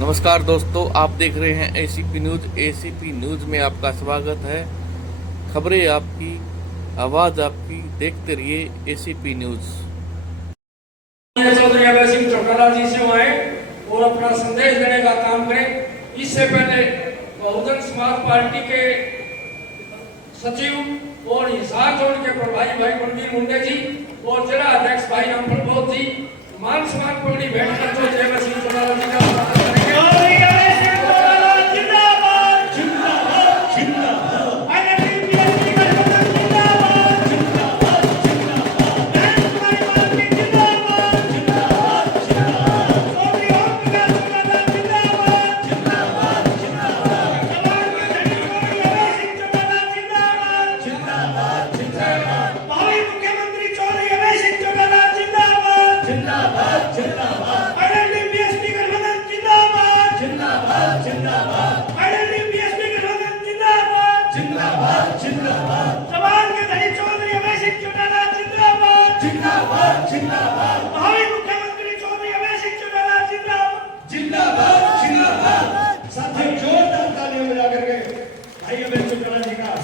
नमस्कार दोस्तों, आप देख रहे हैं एसीपी न्यूज। एसीपी न्यूज में आपका स्वागत है। खबरें आपकी, आवाज आपकी, देखते रहिए एसीपी न्यूज। चौधरी अभय सिंह चौटाला जी से आए और अपना संदेश देने का काम करें। इससे पहले बहुजन समाज पार्टी के सचिव और हिसार जोन के प्रभारी भाई बलबीर मुंडे जी और जिला अध्यक्ष भाई रामफल बोध जी मान सम्मान पगड़ी भेंट कर जो जय अभय सिंह चौटाला जी का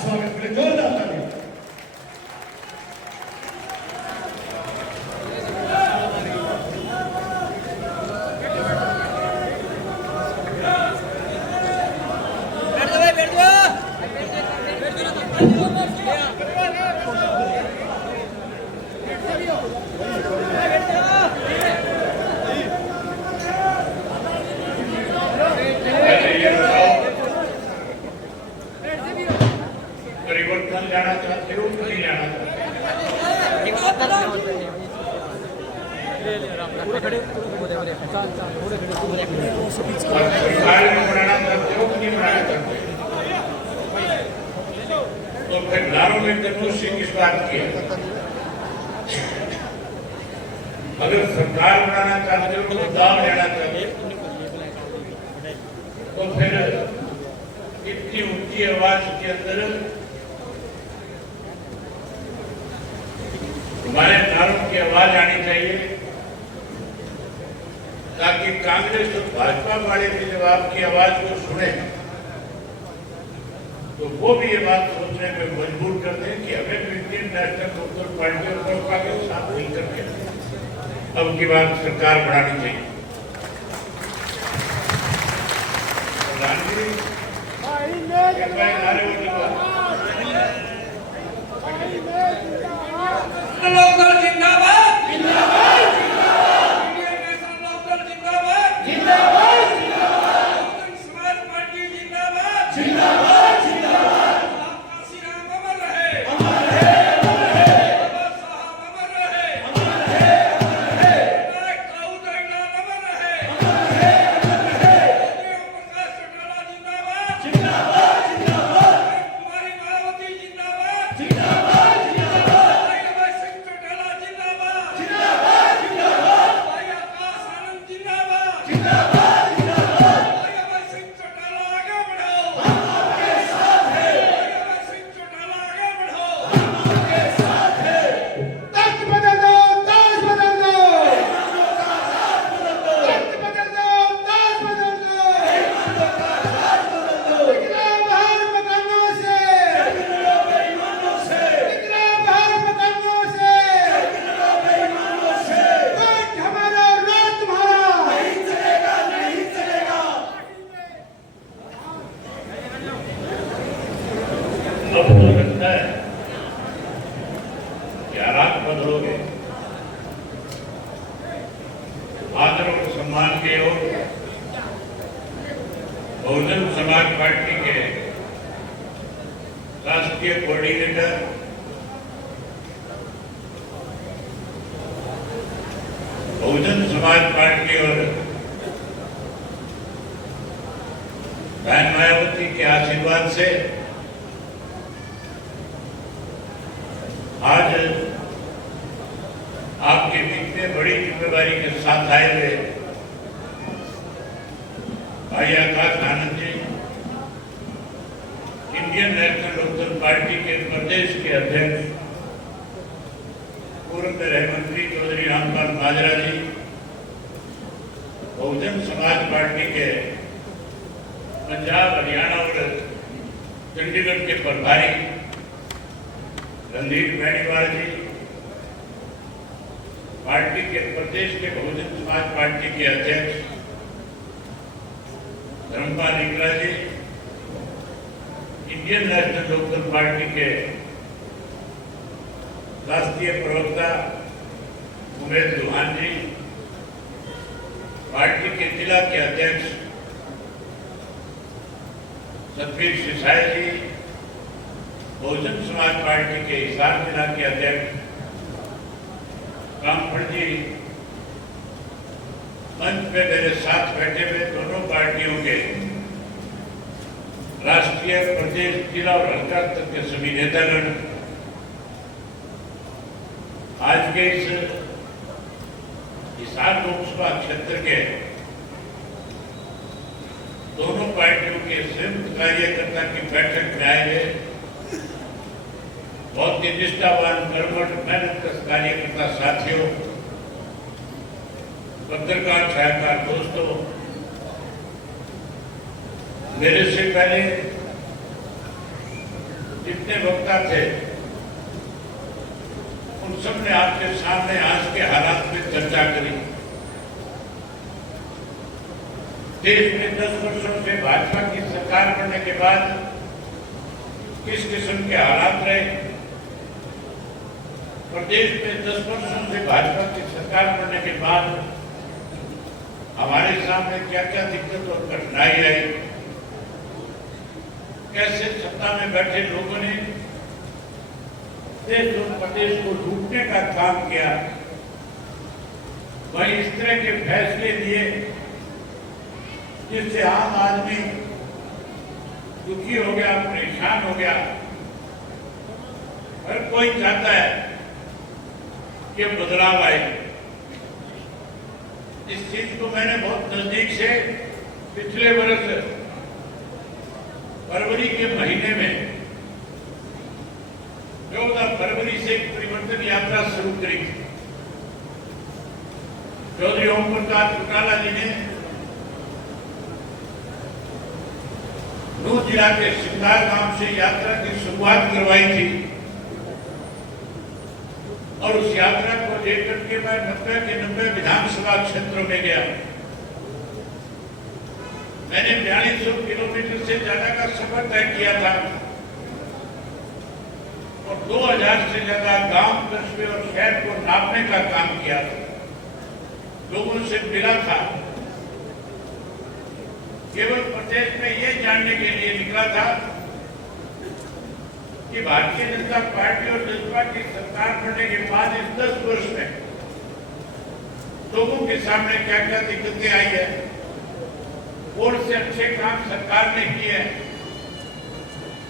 स्वागत करेंगे। परिवर्तन लाना चाहते हो कि नहीं लाना सरकार में बनाना चाहते हो कि नहीं बनाना चाहते? तो फिर दारों में कंजूसी किस बात की है? अगर सरकार बनाना चाहते हो तो दाम लेना चाहते हो तो फिर इतनी ऊंची आवाज के अंदर हमारे दारों की आवाज आनी चाहिए ताकि कांग्रेस और भाजपा वाले भी जब आपकी आवाज को सुने तो वो भी ये बात सोचने में मजबूर कर दें कि हमें भी इंडियन नेशनल लोकल पार्टी और लोकपा के साथ मिलकर के अब की बात सरकार बढ़ानी चाहिए। लोकल जिंदाबाद, जिंदाबाद, इंडियन नेशनल लोकल जिंदाबाद, जिंदाबाद, बहुजन समाज पार्टी जिंदाबाद, जिंदाबाद, जिंदाबाद। काशीराम अमर रहे, अमर है, अमर है। बाबा साहब अमर रहे, अमर है, अमर है। विनायक दाऊद इलाल अमर रहे, अमर है, अमर है। प्रकाश चौटाला जिंदाबाद, जिंदाबाद, जिंदाबाद। कुमारी मायावती जिंदाबाद, जिंदाबाद। बदल गए आदर और सम्मान के ओर बहुजन समाज पार्टी के राष्ट्रीय कोऑर्डिनेटर बहुजन समाज पार्टी और बहन मायावती के आशीर्वाद से आज आपके बीच में बड़ी जिम्मेदारी के साथ आए हुए भाई Akash Anand ji, Indian national Lokdal party के प्रदेश के अध्यक्ष पूर्व गृह मंत्री चौधरी रामपाल माजरा जी, बहुजन समाज पार्टी के पंजाब, हरियाणा और चंडीगढ़ के प्रभारी रणधीर बेनीवाल जी, पार्टी के प्रदेश के बहुजन समाज पार्टी के अध्यक्ष धर्मपाल निकला जी, इंडियन नेशनल लोकदल पार्टी के राष्ट्रीय प्रवक्ता उमेश दुहान जी, पार्टी के जिला के अध्यक्ष सतबीर सिसाई जी, बहुजन समाज पार्टी के हिसार जिला के अध्यक्ष रामफल जी, मंच पे मेरे साथ बैठे हुए दोनों पार्टियों के राष्ट्रीय, प्रदेश, जिला और हल्का स्तर के सभी नेतागण, आज के इस हिसार लोकसभा क्षेत्र के दोनों पार्टियों के संयुक्त कार्यकर्ता की बैठक में आए हैं। बहुत ही निष्ठावान, कर्मठ, मेहनत कार्यकर्ता साथियों, पत्रकार छायाकार दोस्तों, मेरे से पहले जितने वक्ता थे उन सब ने आपके सामने आज के हालात में चर्चा करी। देश में 10 वर्षों से भाजपा की सरकार बनने के बाद किस किस्म के हालात रहे, प्रदेश में 10 वर्षों से भाजपा की सरकार बनने के बाद हमारे सामने क्या क्या दिक्कत और कठिनाई आई, कैसे सत्ता में बैठे लोगों ने देश और प्रदेश को लूटने का काम किया, वही इस तरह के फैसले लिए जिससे आम आदमी दुखी हो गया, परेशान हो गया। हर कोई चाहता है कि बदलाव आए। इस चीज को मैंने बहुत नजदीक से पिछले वर्ष फरवरी के महीने में 14 फरवरी से परिवर्तन यात्रा शुरू करी। चौधरी ओम प्रकाश चौटाला जी ने नूंह जिला के सिंगार गांव से यात्रा की शुरुआत करवाई थी और उस यात्रा को लेकर के मैं 90 के 90 विधानसभा क्षेत्रों में गया। मैंने 4200 किलोमीटर से ज्यादा का सफर तय किया था और 2000 से ज्यादा गांव, कस्बे और शहर को नापने का काम किया था। लोगों से मिला था, केवल प्रदेश में ये जानने के लिए निकला था कि भारतीय जनता पार्टी और जसपा की सरकार बनने के बाद इस 10 वर्ष में लोगों के सामने क्या क्या दिक्कतें आई है, कौन से अच्छे काम सरकार ने किए हैं।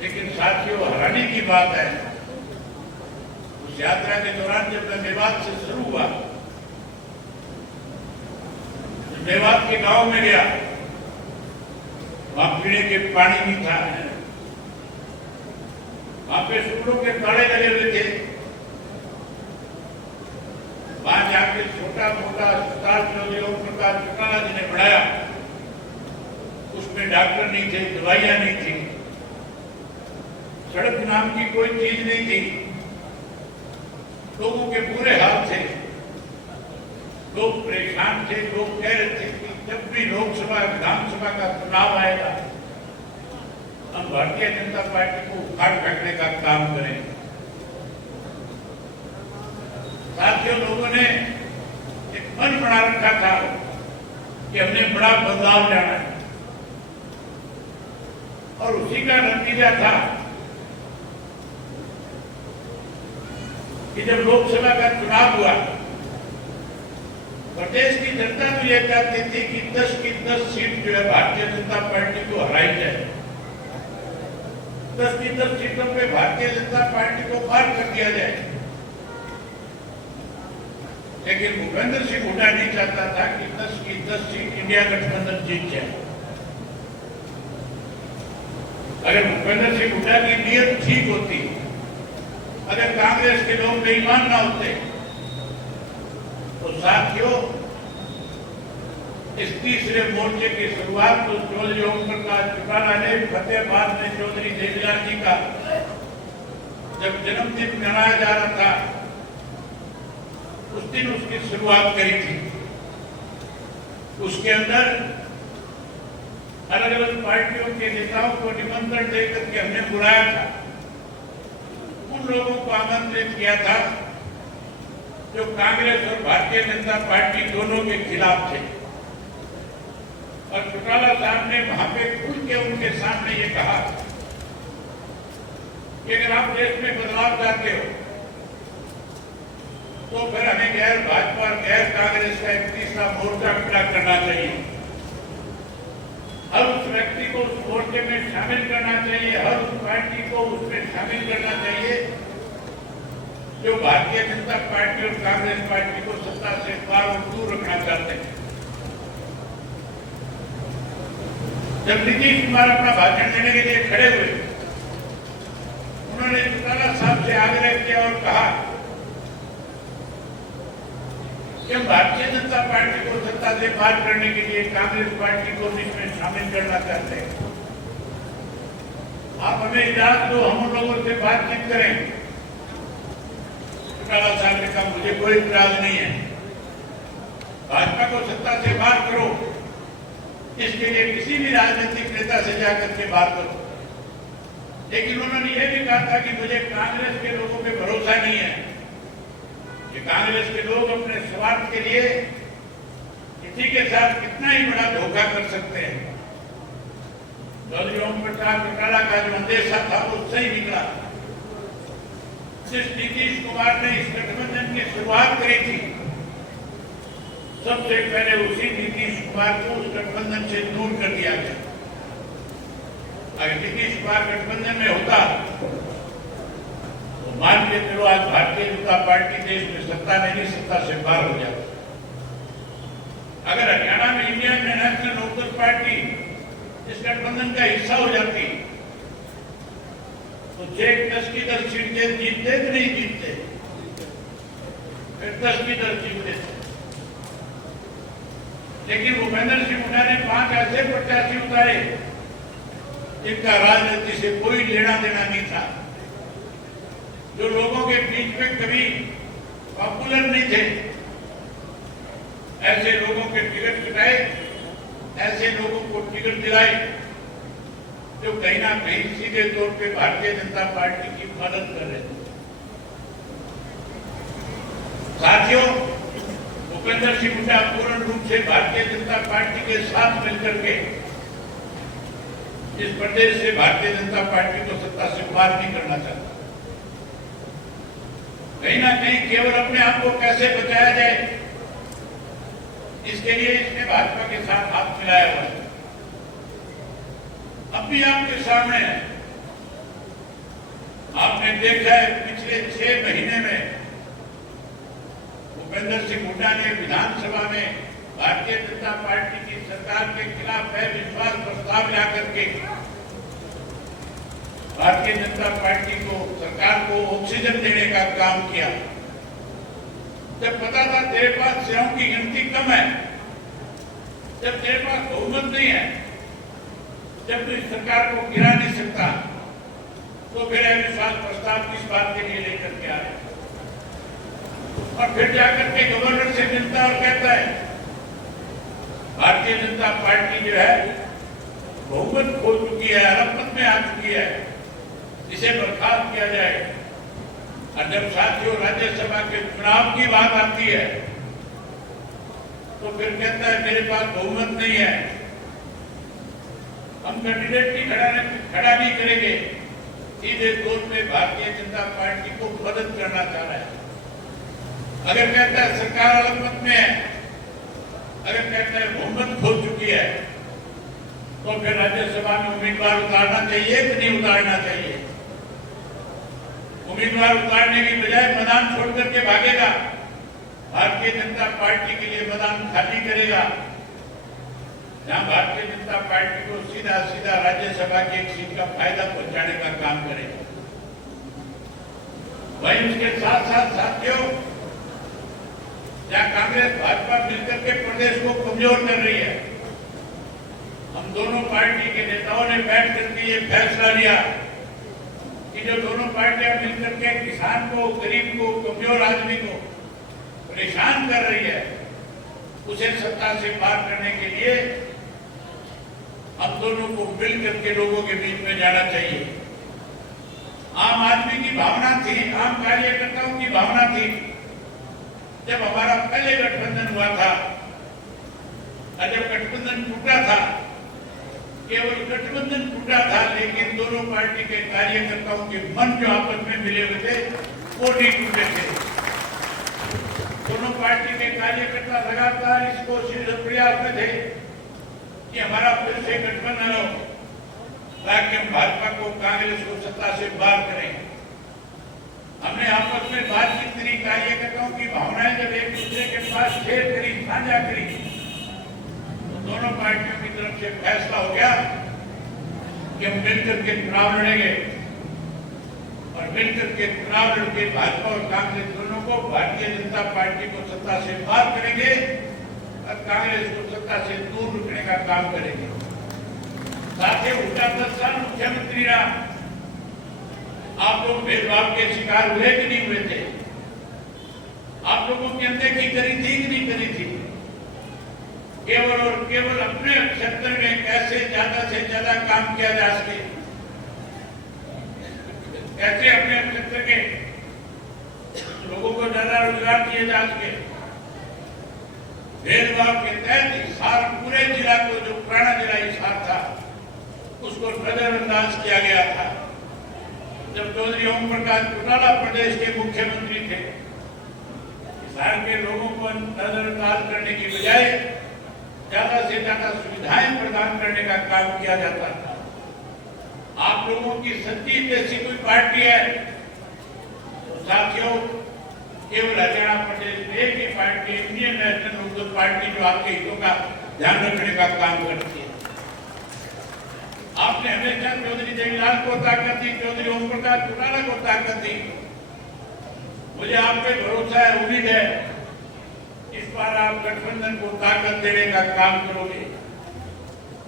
लेकिन साथियों, हैरानी की बात है, उस यात्रा के दौरान जब मैं मेवात से शुरू हुआ, मेवात के गांव में गया, वहां पीने के पानी नहीं था, वहां पे स्कूलों के ताले लगे हुए थे। वहां जाके छोटा मोटा अस्पताल चौधरी ओम प्रकाश चौटाला जी ने बनाया, उसमें डॉक्टर नहीं थे, दवाइयां नहीं थी, सड़क नाम की कोई चीज नहीं थी। लोगों के बुरे हाल थे, लोग परेशान थे। लोग कह रहे थे कि जब भी लोकसभा, विधानसभा का चुनाव आएगा, हम भारतीय जनता पार्टी को उखाड़ फेंकने का काम करें। साथियों, लोगों ने एक मन बना रखा था कि हमने बड़ा बदलाव लाना है और उसी का नतीजा था कि जब लोकसभा का चुनाव हुआ, प्रदेश की जनता तो यह चाहती थी कि 10 की 10 सीट जो है भारतीय जनता पार्टी को हराई जाए, 10 की 10 सीटों पे भारतीय जनता पार्टी को पार कर दिया जाए। लेकिन भूपेंद्र सिंह हुड्डा नहीं चाहता था कि 10 की 10 सीट इंडिया गठबंधन जीत जाए। अगर भूपेंद्र सिंह हुड्डा की नीयत ठीक होती, अगर कांग्रेस के लोग बेईमान ना होते, तो साथियों इस तीसरे मोर्चे की शुरुआत तो चौधरी ओम प्रकाश चौटाला ने फतेहाबाद में चौधरी देवीलाल जी का जब जन्मदिन मनाया जा रहा था उस दिन उसकी शुरुआत करी थी। उसके अंदर अलग अलग पार्टियों के नेताओं को निमंत्रण देकर के हमने बुलाया था। उन लोगों को आमंत्रित किया था जो कांग्रेस और भारतीय जनता पार्टी दोनों के खिलाफ थे। और चौटाला साहब ने वहां पे खुल के उनके सामने ये कहा कि अगर आप देश में बदलाव चाहते हो तो फिर हमें गैर भाजपा और गैर कांग्रेस का एक तीसरा मोर्चा खड़ा करना चाहिए। हर उस व्यक्ति को उस मोर्चे में शामिल करना चाहिए, हर उस पार्टी को उसमें शामिल करना चाहिए जो भारतीय जनता पार्टी और कांग्रेस पार्टी को सत्ता से पार और दूर रखना चाहते हैं। जब नीतीश कुमार अपना भाषण देने के लिए खड़े हुए, उन्होंने चौटाला साहब से आग्रह किया और कहा कि हम भारतीय जनता पार्टी को सत्ता से पार करने के लिए कांग्रेस पार्टी को इसमें शामिल करना चाहते हैं। आप हमें इजाजत दो, हम उन लोगों से बातचीत करें। चौटाला साहब ने कहा मुझे कोई इतराज नहीं है, भाजपा को सत्ता से पार करो, इसके लिए किसी भी राजनीतिक नेता से जाकर के बात करो। लेकिन उन्होंने यह भी कहा था कि मुझे कांग्रेस के लोगों पे भरोसा नहीं है कि कांग्रेस के लोग अपने स्वार्थ के लिए किसी के साथ कितना ही बड़ा धोखा कर सकते हैं। चौधरी ओम प्रकाश चौटाला का जो अंदेशा था वो सही निकला। जिस नीतीश कुमार ने इस गठबंधन की शुरुआत करी थी, सबसे पहले उसी नीतीश कुमार को उस गठबंधन से दूर कर दिया गया। अगर नीतीश कुमार गठबंधन में होता तो मान के चलो आज भारतीय जनता पार्टी देश में सत्ता नहीं, सत्ता से बाहर हो जाती। अगर हरियाणा में इंडियन नेशनल लोकदल पार्टी इस गठबंधन का हिस्सा हो जाती तो 10 की 10 सीटें जीतते कि नहीं जीतते? फिर 10 की 10 जीतते। लेकिन भूपेंद्र सिंह हुड्डा ने 5 ऐसे प्रत्याशी उतारे जिनका राजनीति से कोई लेना देना नहीं था, जो लोगों के बीच में कभी पॉपुलर नहीं थे। ऐसे लोगों के टिकट कटाए, ऐसे लोगों को टिकट दिलाए जो कहीं ना कहीं सीधे तौर पे भारतीय जनता पार्टी की मदद कर रहे थे। साथियों, भूपेंद्र सिंह हुड्डा पूर्ण रूप से भारतीय जनता पार्टी के साथ मिलकर के इस प्रदेश से भारतीय जनता पार्टी को सत्ता से पार नहीं करना चाहता। कहीं ना कहीं केवल अपने आप को कैसे बचाया जाए, इसके लिए इसने भाजपा के साथ हाथ मिलाया हुआ है। अब भी आपके सामने है, आपने देखा है पिछले 6 महीने में भूपेंद्र सिंह हुड्डा ने विधानसभा में भारतीय जनता पार्टी की सरकार के खिलाफ अविश्वास प्रस्ताव लाकर के भारतीय जनता पार्टी को, सरकार को ऑक्सीजन देने का काम किया। जब पता था तेरे पास सेवाओं की गिनती कम है, जब तेरे पास बहुमत नहीं है, जब तू इस सरकार को गिरा नहीं सकता, तो फिर अविश्वास प्रस्ताव किस बात के लिए लेकर के आए? और फिर जाकर के गवर्नर से मिलता और कहता है भारतीय जनता पार्टी जो है बहुमत खो चुकी है, अल्पमत में आ चुकी है, इसे बर्खास्त किया जाए। और जब साथियों राज्यसभा के चुनाव की बात आती है तो फिर कहता है मेरे पास बहुमत नहीं है, हम कैंडिडेट की खड़ा नहीं करेंगे। सीधे तौर पे भारतीय जनता पार्टी को मदद करना चाह रहा है। अगर कहता है सरकार अल्पमत में है, अगर कहता है बहुमत खो चुकी है, तो फिर राज्यसभा में उम्मीदवार उतारना चाहिए कि नहीं उतारना चाहिए? उम्मीदवार उतारने की बजाय मैदान छोड़ करके भागेगा, भारतीय जनता पार्टी के लिए मैदान खाली करेगा, जहां भारतीय जनता पार्टी को सीधा सीधा राज्यसभा की एक सीट का फायदा पहुंचाने का काम करेगा। वहीं उसके साथ साथ साथियों, जहां कांग्रेस भाजपा मिलकर के प्रदेश को कमजोर कर रही है, दोनों पार्टी के नेताओं ने बैठ करके ये फैसला लिया कि जो दोनों पार्टियां मिलकर के किसान को, गरीब को, कमजोर आदमी को परेशान कर रही है, उसे सत्ता से पार करने के लिए हम दोनों को मिल करके लोगों के बीच में जाना चाहिए। आम आदमी की भावना थी, आम कार्यकर्ताओं की भावना थी, जब हमारा पहले गठबंधन हुआ था और जब गठबंधन टूटा था, केवल गठबंधन टूटा था, लेकिन दोनों पार्टी के कार्यकर्ताओं के मन जो आपस में मिले हुए थे वो नहीं टूटे थे। दोनों पार्टी के कार्यकर्ता लगातार इस कोशिश प्रयास में थे कि हमारा फिर से गठबंधन हो ताकि हम भाजपा को, कांग्रेस को सत्ता से बाहर करें। हमने आपस में बातचीत करी, कार्यकर्ताओं की भावनाएं जब एक दूसरे के पास शेयर करी, साझा करी, तो दोनों पार्टियों की तरफ से फैसला हो गया कि हम मिलकर के चुनाव लड़ेंगे और मिलकर के चुनाव लड़के भाजपा और कांग्रेस दोनों को, भारतीय जनता पार्टी को सत्ता से बाहर करेंगे और कांग्रेस को सत्ता से दूर रखने का काम करेंगे। साथ ही उल्टा 10 साल मुख्यमंत्री रहा, आप लोग भेदभाव के शिकार हुए कि नहीं हुए थे? आप लोगों की अनदेखी करी थी कि नहीं करी थी? केवल और केवल अपने क्षेत्र में कैसे ज्यादा से ज्यादा काम किया जा सके, कैसे अपने क्षेत्र के लोगों को ज्यादा रोजगार दिए जा सके, भेदभाव के तहत हिसार, पूरे जिला को, जो पुराना जिला हिसार था, उसको नजरअंदाज किया गया था। जब चौधरी ओम प्रकाश चौटाला प्रदेश के मुख्यमंत्री थे, हिसार के लोगों को नजरअंदाज करने की बजाय ज्यादा से ज्यादा सुविधाएं प्रदान करने का काम किया जाता था। आप लोगों की सत्ती जैसी कोई पार्टी है तो साथियों, केवल हरियाणा प्रदेश में एक ही party, Indian national Lokdal party, जो आपके हितों का ध्यान रखने का काम करती है। आपने हमेशा चौधरी देवीलाल को ताकत दी, चौधरी ओम प्रकाश चौटाला को ताकत दी। मुझे आप पे भरोसा है, उम्मीद है इस बार आप गठबंधन को ताकत देने का काम करोगे,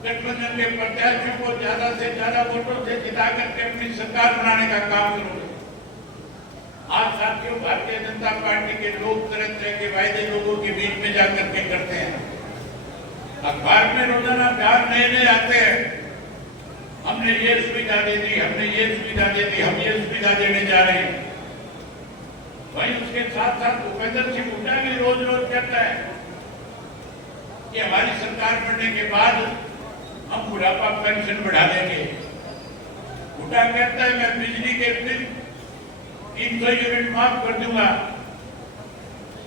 गठबंधन के प्रत्याशियों को ज्यादा से ज्यादा वोटों से जिता करके अपनी सरकार बनाने का काम करोगे। आज साथियों, भारतीय जनता पार्टी के लोग तरह तरह के वायदे लोगों के बीच में जाकर के करते हैं। अखबार में रोजाना बयान नए आते हैं, हमने ये सुविधा दे दी, हमने ये सुविधा दे दी, हम ये सुविधा देने जा रहे हैं। वहीं उसके साथ साथ भूपेंद्र सिंह हुड्डा भी रोज रोज कहता है कि हमारी सरकार बनने के बाद हम बुढ़ापा पेंशन बढ़ा देंगे। हुड्डा कहता है मैं बिजली के बिल 300 यूनिट माफ कर दूंगा।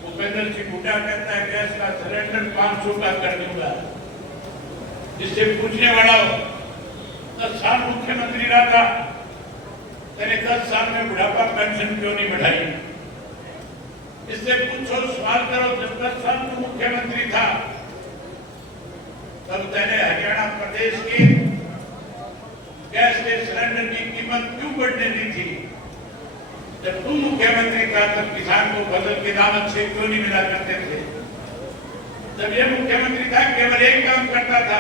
भूपेंद्र सिंह हुड्डा कहता है गैस का सिलेंडर 500 का कर दूंगा। जिससे पूछने वाला हो, 10 साल मुख्यमंत्री रहा था, तेरे 10 साल में बुढ़ापा पेंशन क्यों नहीं बढ़ाई? इससे पूछो, सवाल करो, जब 10 साल में मुख्यमंत्री था तब तेने हरियाणा प्रदेश के गैस के सिलेंडर की कीमत क्यों बढ़ने दी थी? जब तुम मुख्यमंत्री था तब किसान को फसल के दाम अच्छे क्यों नहीं मिला करते थे? जब ये मुख्यमंत्री था केवल एक काम करता था,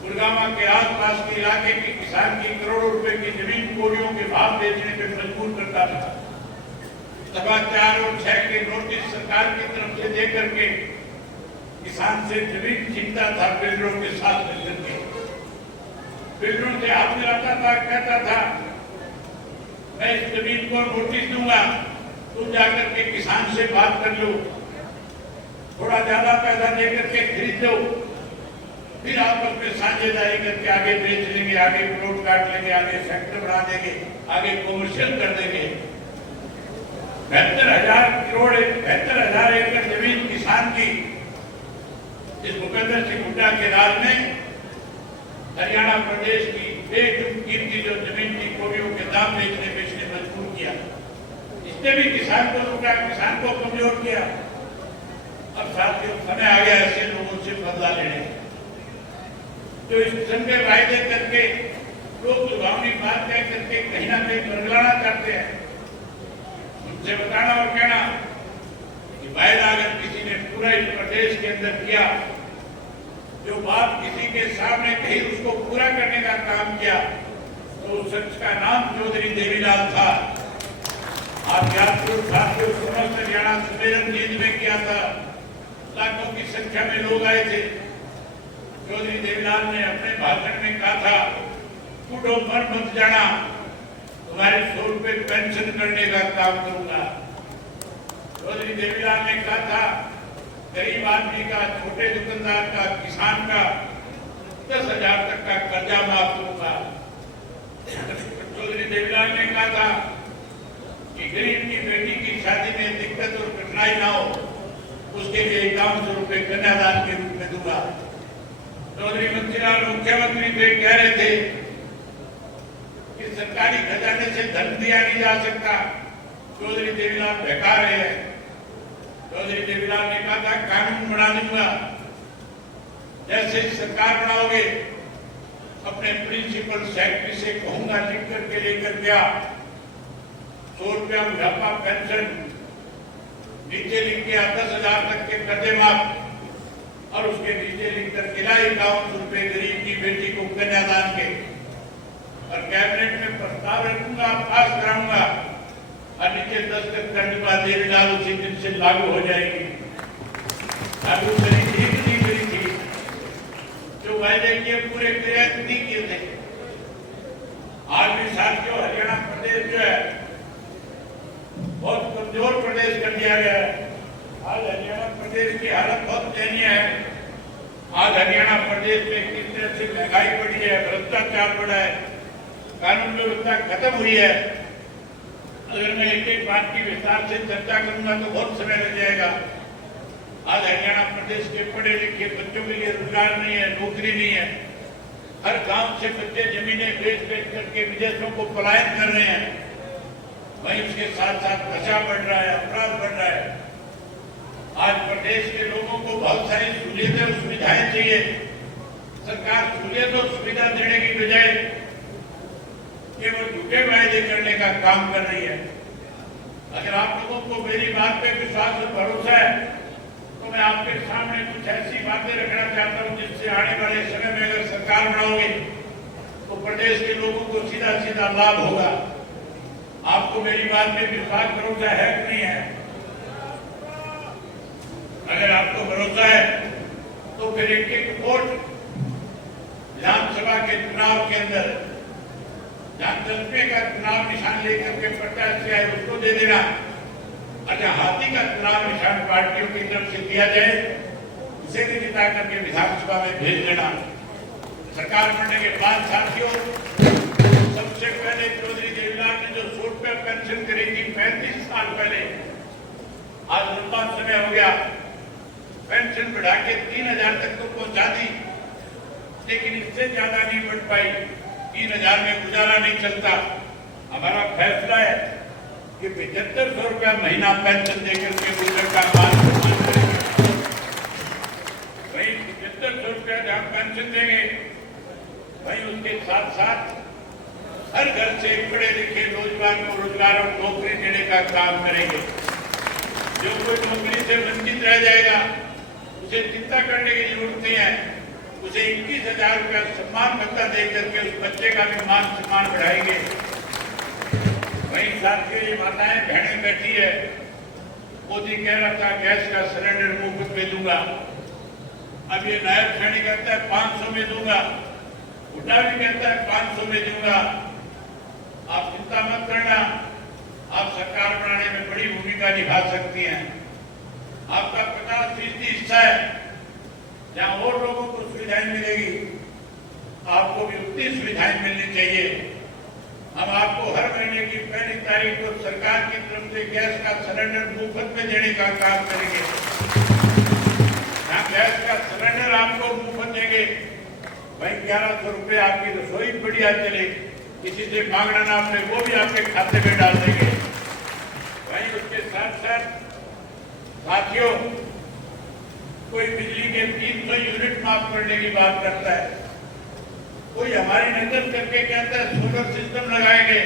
गुड़गांव के आसपास के इलाके के किसान की करोड़ों रुपए की जमीन कोड़ियों के भाव बेचने पर मजबूर करता था। सभा 4 और 6 के नोटिस सरकार की तरफ से देकर के किसान से जमीन छीनता था, बिल्डरों के साथ मिलकर के बिल्डरों से हाथ मिलाता था, कहता था मैं इस जमीन को नोटिस दूंगा, तुम जाकर के किसान से बात कर लो, थोड़ा ज्यादा पैसा देकर के खरीद लो, फिर आपस में साझेदारी करके आगे बेच लेंगे, आगे प्लॉट काट लेंगे, आगे फैक्ट्री बना देंगे, आगे कमर्शियल कर देंगे। 72,000 एकड़ जमीन किसान की इस भूपेंद्र सिंह हुड्डा के राज में हरियाणा प्रदेश की बेकीमती जो जमीन की कोड़ियों के दाम बेचने पे इसने मजबूर किया। इसने भी किसान को लूटा, किसान को कमजोर किया। अब साथियों, समय आ गया ऐसे लोगों से बदला लेने, जो इस किस्म के वायदे करके लोग लुभावनी बात कह करके कहीं ना कहीं बरगलाना चाहते हैं। उनसे बताना और कहना कि वायदा अगर किसी ने पूरा इस प्रदेश के अंदर किया जो बात किसी के सामने कही उसको पूरा करने का काम किया, तो उस शख्स का नाम चौधरी देवीलाल था। आप याद करो साथियों, समस्त हरियाणा सम्मेलन जींद में किया था, लाखों की संख्या में लोग आए थे। चौधरी देवीलाल ने अपने भाषण में कहा था, कूटो मर मत जाना, तुम्हारे 100 रुपए पेंशन करने का काम करूंगा। चौधरी देवीलाल ने कहा था, गरीब आदमी का, छोटे दुकानदार का, किसान का 10,000 तक का कर्जा माफ करूंगा। चौधरी देवीलाल ने कहा था कि गरीब की बेटी की शादी में दिक्कत और कठिनाई ना हो, उसके लिए 5100 रुपए कन्यादान के रूप में दूंगा। चौधरी मंत्रीलाल मुख्यमंत्री थे, कह रहे थे कि सरकारी खजाने से धन दिया नहीं जा सकता। चौधरी देवीलाल बहका रहे हैं। चौधरी देवीलाल ने कहा था, कानून बना दूंगा, जैसे सरकार बनाओगे अपने प्रिंसिपल सेक्रेटरी से कहूंगा लिख करके लेकर गया 100 रुपया बुढ़ापा पेंशन, नीचे लिख गया 10,000 तक के कर्जे माफ, और उसके नीचे लिख कर के 5100 रुपए गरीब की बेटी को कन्यादान के, और कैबिनेट में प्रस्ताव रखूंगा, पास कराऊंगा, और नीचे दस्तखत करने के बाद देवीलाल उसी दिन से लागू हो जाएगी। लागू करी थी कि नहीं करी थी? जो वायदे किए पूरे क्रियान्वित नहीं किए थे। आज भी साथियों, हरियाणा प्रदेश जो है बहुत कमजोर प्रदेश कर दिया गया है। आज हरियाणा प्रदेश की हालत बहुत दयनीय है। आज हरियाणा प्रदेश में किस तरह से महंगाई बढ़ी है, भ्रष्टाचार बढ़ा है, कानून व्यवस्था खत्म हुई है। अगर मैं एक एक बात की विस्तार से चर्चा करूंगा तो बहुत समय लग जाएगा। आज हरियाणा प्रदेश के पढ़े लिखे बच्चों के लिए रोजगार नहीं है, नौकरी नहीं है। हर गांव से बच्चे जमीनें बेच करके विदेशों को पलायन कर रहे हैं। वहीं उसके साथ साथ नशा बढ़ रहा है, अपराध बढ़ रहा है। आज प्रदेश के लोगों को बहुत सारी सहूलियतें और सुविधाएं चाहिए। सरकार सहूलियत और सुविधा देने की बजाय केवल झूठे वायदे करने का काम कर रही है। अगर आप लोगों को मेरी बात पे विश्वास और भरोसा है तो मैं आपके सामने कुछ ऐसी बातें रखना चाहता हूं जिससे आने वाले समय में अगर सरकार बनाओगे तो प्रदेश के लोगों को सीधा सीधा लाभ होगा। आपको मेरी बात पे विश्वास भरोसा है कि नहीं है? अगर आपको भरोसा है तो फिर एक वोट विधानसभा के चुनाव के अंदर जहां 10 रुपये का चुनाव निशान लेकर के प्रत्याशी आए उसको दे देना। अच्छा, हाथी का चुनाव निशान पार्टियों की तरफ से दिया जाए, उसे भी जिता करके विधानसभा में भेज देना। सरकार बनने के बाद साथियों, सबसे पहले चौधरी देवीलाल ने जो 100 रुपया पेंशन करी थी 35 साल पहले, आज लंबा समय हो गया, पेंशन बढ़ा के 3,000 तक तो पहुंचा दी, लेकिन इससे ज्यादा नहीं बढ़ पाई। 3,000 में गुजारा नहीं चलता। हमारा फैसला है कि 7500 रुपया महीना पेंशन देकर के गुजर का मान सम्मान करेंगे। वही 7500 रुपया जहां पेंशन देंगे, वही उसके साथ साथ हर घर से पढ़े लिखे नौजवान को रोजगार और नौकरी देने का काम करेंगे। जो कोई नौकरी से वंचित रह जाएगा उसे चिंता करने की जरूरत नहीं है। उसे 21,000 रुपया सम्मान भत्ता दे करके उस बच्चे का भी मान सम्मान बढ़ाएंगे। वहीं साथियों, ये माताएं बहनें बैठी है, मोदी कह रहा था गैस का सिलेंडर मुफ्त में दूंगा, अब ये नायब श्रेणी कहता है 500 में दूंगा, हुड्डा भी कहता है 500 में दूंगा। आप चिंता मत करना, आप सरकार बनाने में बड़ी भूमिका निभा सकती हैं। आपका 50% हिस्सा है। जहां और लोगों को सुविधाएं मिलेगी, आपको भी उतनी सुविधाएं मिलनी चाहिए। हम आपको हर महीने की पहली तारीख को सरकार की तरफ से गैस का सिलेंडर मुफ्त में देने का काम करेंगे। जहां गैस का सिलेंडर आपको मुफ्त देंगे, वही 1100 रुपये आपकी रसोई बढ़िया चले, किसी से मांगना ना पड़े, वो भी आपके खाते में डाल देंगे। वहीं उसके साथ साथ साथियों, कोई बिजली के 300 यूनिट माफ करने की बात करता है, कोई हमारी नकल करके कहता है सोलर सिस्टम लगाएंगे।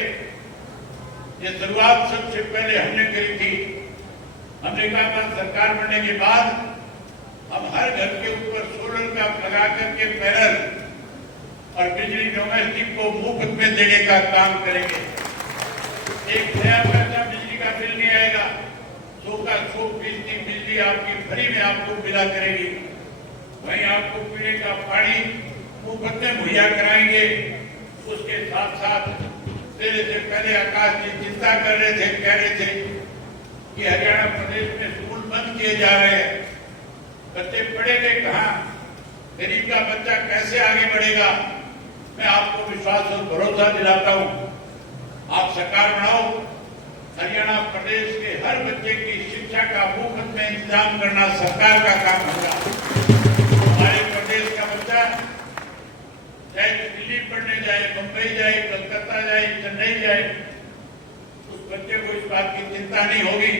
ये शुरुआत सबसे पहले हमने करी थी। हमने कहा था सरकार बनने के बाद हम हर घर के ऊपर सोलर का लगा करके पैनल और बिजली डोमेस्टिक को मुफ्त में देने का काम करेंगे। एक नया पैसा बिजली का बिल नहीं आएगा। 100% बिजली आपकी फ्री में आपको मिला करेगी। वहीं आपको पीने का पानी मुफ्त में मुहैया कराएंगे। उसके साथ साथ देने से पहले आकाश जी चिंता कर रहे थे, कह रहे थे कि हरियाणा प्रदेश में स्कूल बंद किए जा रहे हैं, बच्चे पढ़ेंगे कहाँ, गरीब का बच्चा कैसे आगे बढ़ेगा। मैं आपको विश्वास और भरोसा दिलाता हूँ, आप सरकार बनाओ। हरियाणा प्रदेश के हर बच्चे की शिक्षा का मुफ्त में इंतजाम करना सरकार का काम होगा। हमारे प्रदेश का बच्चा चाहे दिल्ली पढ़ने जाए, मुंबई जाए, कलकत्ता जाए, चेन्नई जाए, उस बच्चे को इस बात की चिंता नहीं होगी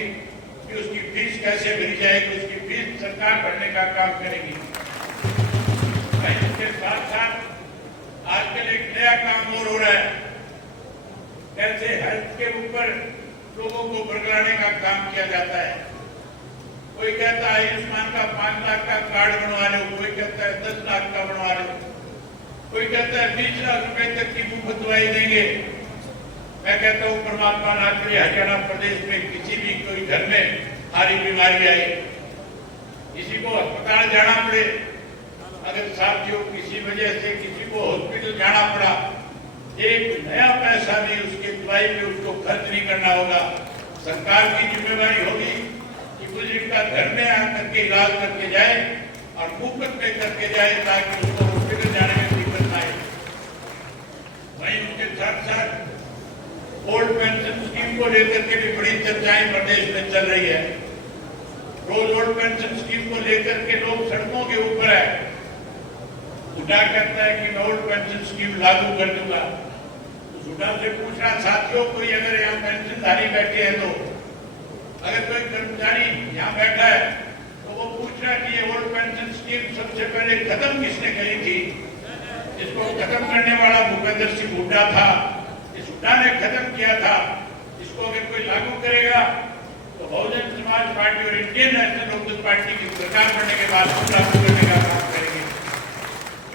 कि उसकी फीस कैसे भरी जाएगी। उसकी फीस सरकार भरने का काम करेगी। इसके साथ साथ आजकल एक नया काम और हो रहा है, कैसे हेल्थ के ऊपर लोगों को बरगलाने का काम किया जाता है। कोई कहता है आयुष्मान का 5 लाख का कार्ड बनवा लो, कोई कहता है 10 लाख का बनवा लो, कोई कहता है 20 लाख रुपए तक की मुफ्त दवाई देंगे। मैं कहता हूँ परमात्मा ना करे हरियाणा प्रदेश में किसी भी कोई घर में भारी बीमारी आए, किसी को अस्पताल जाना पड़े, अगर साथियों किसी वजह से किसी को हॉस्पिटल जाना पड़ा, एक नया पैसा भी उसके दवाई पे उसको खर्च नहीं करना होगा। सरकार की जिम्मेवारी होगी कि बुजुर्ग का घर में आकर के इलाज करके जाए और मुफ्त में करके जाए, ताकि उसको हॉस्पिटल जाने में दिक्कत ना आए। वहीं उसके साथ साथ ओल्ड पेंशन स्कीम को लेकर के भी बड़ी चर्चाएं प्रदेश में चल रही है। रोज ओल्ड पेंशन स्कीम को लेकर के लोग सड़कों के ऊपर है। हुड्डा कहता है कि मैं ओल्ड पेंशन स्कीम लागू कर दूंगा। तो हुड्डा से पूछना साथियों, कोई अगर यहाँ पेंशनधारी बैठे हैं तो अगर कोई कर्मचारी यहाँ बैठा है तो वो पूछ रहा है कि ये ओल्ड पेंशन स्कीम सबसे पहले खत्म किसने करी थी। इसको खत्म करने वाला भूपेंद्र सिंह हुड्डा था, इस हुड्डा ने खत्म किया था। इसको अगर कोई लागू करेगा तो बहुजन समाज पार्टी और इंडियन नेशनल लोकदल पार्टी की सरकार बनने के बाद हम लागू करने का काम करेंगे।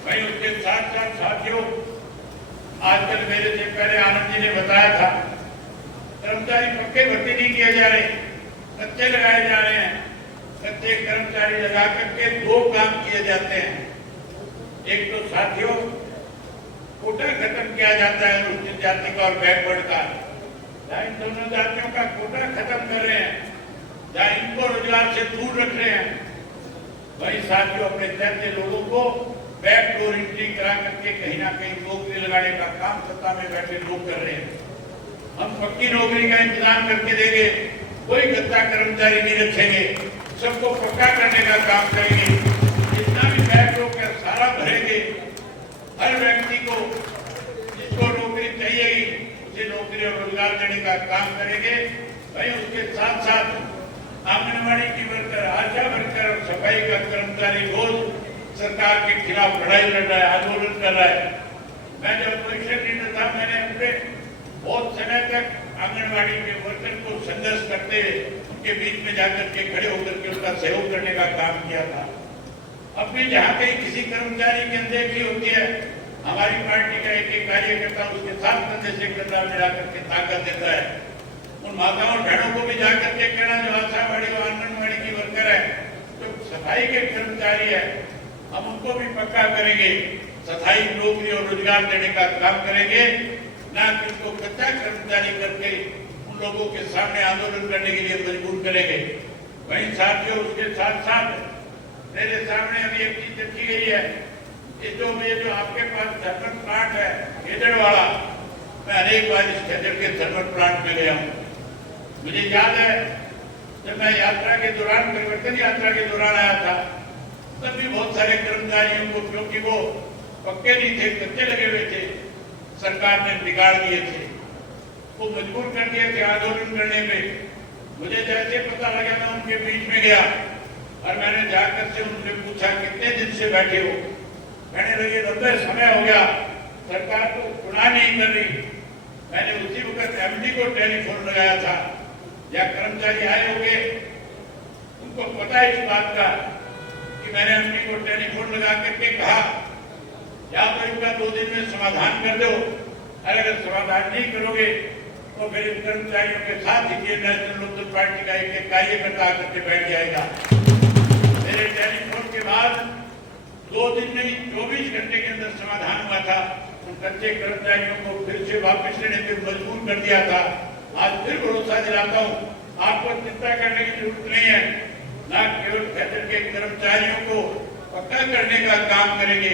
भाई उसके साथ साथ साथियों, आजकल मेरे से पहले आनंद जी ने बताया था, कर्मचारी पक्के भर्ती नहीं किए जा रहे, कच्चे लगाए जा रहे हैं। कच्चे कर्मचारी लगा करके 2 काम किए जाते हैं। एक तो साथियों कोटा खत्म किया जाता है अनुसूचित जाति का और बैकवर्ड का। जहाँ इन दोनों जातियों का कोटा खत्म कर रहे हैं, जहाँ इनको रोजगार से दूर रख रहे हैं, वही साथियों अपने दैत्य लोगों को बैकडोर एंट्री करा करके कहीं ना कहीं नौकरी लगाने का काम सत्ता में बैठे लोग कर रहे हैं। हम पक्की नौकरी का इंतजाम करके देंगे, कोई गद्दा कर्मचारी नहीं रखेंगे, सबको पक्का करने का काम करेंगे। जितना भी बैकडोर का सारा भरेंगे, हर व्यक्ति को जिसको नौकरी चाहिएगी उसे नौकरी और रोजगार देने का काम करेंगे। वही उसके साथ साथ आंगनबाड़ी की वर्कर, आशा वर्कर और सफाई का कर्मचारी रोज सरकार के खिलाफ लड़ाई लड़ रहा है, आंदोलन कर रहा है। मैं जब पोजीशन लीडर था, मैंने अपने बहुत समय तक आंगनबाड़ी के वर्कर को संघर्ष करते उनके बीच में जाकर के खड़े होकर के उनका सहयोग करने का काम किया था। अब भी जहाँ कहीं किसी कर्मचारी की अनदेखी होती है, हमारी पार्टी का एक कार्यकर्ता उसके साथ कंधे से कंधा मिला करके ताकत देता है। उन माताओं बहनों को भी जाकर के कहना, जो आशावाड़ी और आंगनबाड़ी की वर्कर है, जो सफाई के कर्मचारी है, हम उनको भी पक्का करेंगे, स्थायी नौकरी और रोजगार देने का काम करेंगे, ना कि उनको कच्चा कर्मचारी करके उन लोगों के सामने आंदोलन करने के लिए मजबूर करेंगे। वहीं साथियों उसके साथ साथ मेरे सामने अभी एक चीज रखी गई है, ये जो आपके पास थर्मल प्लांट है खेजड़ वाला, मैं अनेक बार इस खेजड़ के थर्मल प्लांट में गया हूँ। मुझे याद है जब मैं यात्रा के दौरान, परिवर्तन यात्रा के दौरान आया था, तब भी बहुत सारे कर्मचारियों को, क्योंकि वो पक्के नहीं थे, कच्चे लगे हुए थे, सरकार ने बिगाड़ दिए थे, वो मजबूर कर दिए थे आंदोलन करने पे। मुझे जैसे पता लगा मैं उनके बीच में गया और मैंने जाकर से उनसे पूछा कितने दिन से बैठे हो। कहने लगे लंबे समय हो गया, सरकार तो सुना नहीं कर रही। मैंने उसी वक्त एमडी को टेलीफोन लगाया था, या कर्मचारी आए होंगे, उनको पता है इस बात का कि कि मैंने एमपी को टेलीफोन लगा करके कहा या तो इनका 2 दिन में समाधान कर दो, अगर समाधान नहीं करोगे तो फिर इन कर्मचारियों के साथ ही नेशनल लोकदल पार्टी का एक कार्यकर्ता आकर के बैठ जाएगा। मेरे टेलीफोन के बाद 2 दिन नहीं 24 घंटे के अंदर समाधान हुआ था। उन कच्चे कर्मचारियों को फिर से वापस लेने पर मजबूर कर दिया था। आज फिर भरोसा दिलाता हूँ, आपको चिंता करने की जरूरत नहीं है। न केवल खेतर के कर्मचारियों को पक्का करने का काम करेंगे,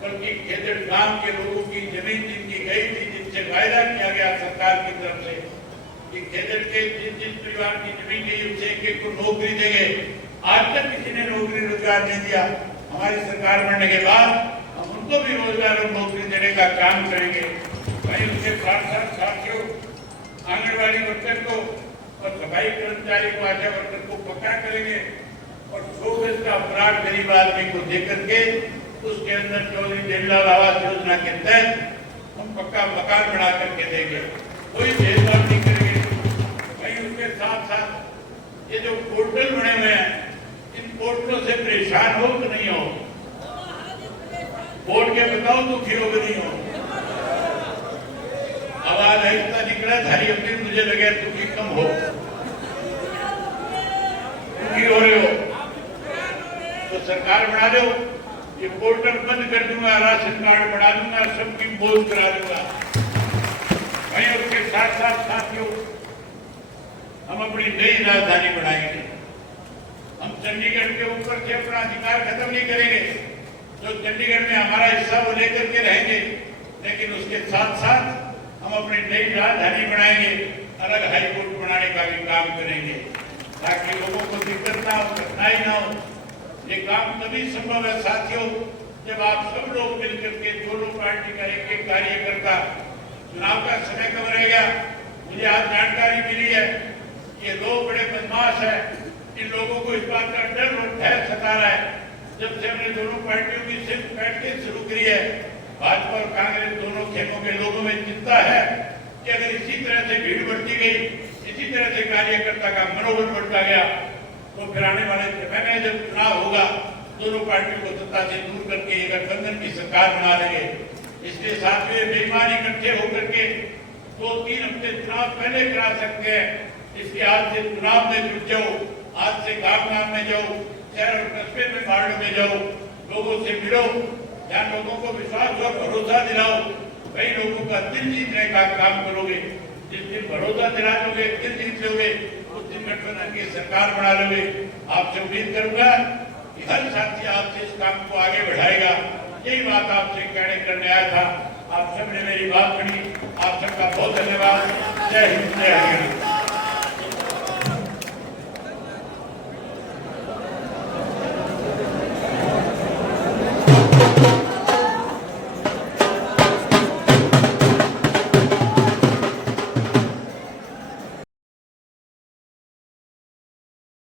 बल्कि खेतर गांव के लोगों की जमीन जिनकी गई थी, जिनसे वायदा किया गया सरकार की तरफ से कि खेतर के जिस परिवार की जमीन गई उसे एक को नौकरी देंगे, आज तक किसी ने नौकरी रोजगार नहीं दिया। हमारी सरकार बनने के बाद हम उनको भी रोजगार और नौकरी देने का काम करेंगे। वहीं उसके साथ साथ साथियों, आंगनबाड़ी वर्कर को और सफाई कर्मचारी को, आशा वर्कर को पक्का करेंगे और 100 गज का प्लाट गरीब आदमी को देकर के उसके अंदर चौधरी देवीलाल आवास योजना के तहत हम पक्का मकान बना करके देंगे, कोई भेदभाव नहीं करेंगे। वहीं उसके साथ साथ ये जो पोर्टल बने हुए हैं, इन पोर्टलों से परेशान हो कि नहीं हो? वोट के बताओ दुखी हो कि नहीं हो? आवाज ऐसा निकला थारी अपनी, मुझे लगे दुखी कम हो, दुखी हो रहे हो तो सरकार बना दो, ये पोर्टल बंद कर दूंगा, राशन कार्ड बना दूंगा, सबकी बोझ करा दूंगा। वहीं उसके साथ साथ साथियों, हम अपनी नई राजधानी बनाएंगे। हम चंडीगढ़ के ऊपर से अपना अधिकार खत्म नहीं करेंगे। जो चंडीगढ़ में हमारा हिस्सा वो लेकर के रहेंगे, लेकिन उसके साथ साथ हम अपनी नई राजधानी बनाएंगे, अलग हाईकोर्ट बनाने का भी काम करेंगे, ताकि लोगों को दिक्कत ना हो, कठिनाई ना हो। ये काम तभी संभव है साथियों, जब आप सब लोग मिलकर के दोनों पार्टी का एक एक कार्यकर्ता, चुनाव का समय कब रहेगा? मुझे आज जानकारी मिली है ये लोग बड़े बदमाश है, इन लोगों को इस बात का डर और भय सता रहा है। जब से हमने दोनों पार्टियों की सिर्फ बैठकें शुरू करी है, भाजपा और कांग्रेस दोनों खेमों के लोगों में चिंता है कि अगर इसी तरह से भीड़ बढ़ती गई, इसी तरह से कार्यकर्ता का मनोबल बढ़ता गया, तो फिर आने वाले समय में जब चुनाव होगा, दोनों पार्टियों को सत्ता से दूर करके एक गठबंधन की सरकार बना देंगे। इसके साथ में बेईमान इकट्ठे होकर के 2-3 हफ्ते चुनाव पहले करा सकते हैं। इसके आज से चुनाव में जुट जाओ, आज से गांव-गांव में जाओ, शहर और कस्बे में वार्ड में जाओ, लोगों से मिलो, जहाँ लोगों को विश्वास और भरोसा दिलाओ, वही लोगों का दिल जीतने का काम करोगे। जिस दिन भरोसा दिला दोगे, दिल जीत लोगे, उस दिन गठबंधन की सरकार बना लोगे। आपसे उम्मीद करूंगा कि हर साथी आपसे इस काम को आगे बढ़ाएगा। यही बात आपसे कहने करने आया था। आप सबने मेरी बात सुनी, आप सबका बहुत धन्यवाद। जय हिंद, जय हरियाणा।